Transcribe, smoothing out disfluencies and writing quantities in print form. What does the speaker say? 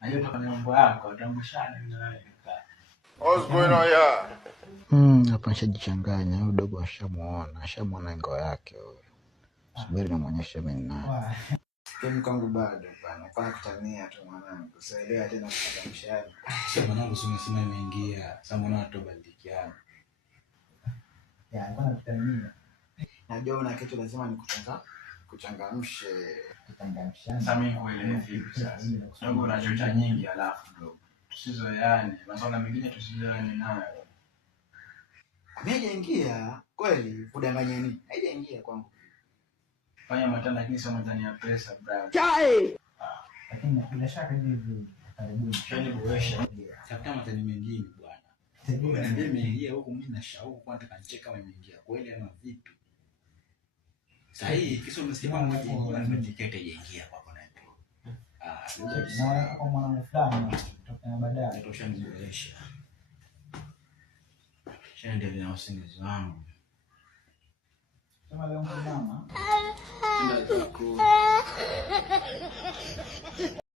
Najua toka ni mambo yako, utambushana na wewe. What's going on here? Hapa nishajichanganya. Udogo ashamuona ngo yake huyo. Subiri nimuonyeshe mimi nani. Kemu kangu bado bana. Kwa kutania tu mwanangu. Usielewa tena kupata mshahara. Sasa mwanangu simesema imeingia. Sasa mwana atobandikiana. Ya, alikuwa anakutania. Najua una kitu lazima nikuchangamshe. Sasa mimi kuelewa vipi sasa? Sababu unachocha nyingi alafu bro. Tusizoeane. Masuala mengine tusizoeane nayo. Hajaingia kweli kudanganya nini? Hajaingia kwangu. Fanya matana lakini sio matani ya pesa brother. Chai. Lakini bila shaka hivi karibuni. Twende boresha. Tafuta matani mengine bwana. Ndio imeingia huko mimi na shauku kwa nataka nicheke kama imeingia kweli ama vipi. Sasa hii kisha umesema moja ni tiketi yaingia kwako na ndio. Na kwa mwanangu fulani tutaona baadaye tutashaniboresha. Shaendelea na usingizi wangu. Sema leo mama. Ndio zako.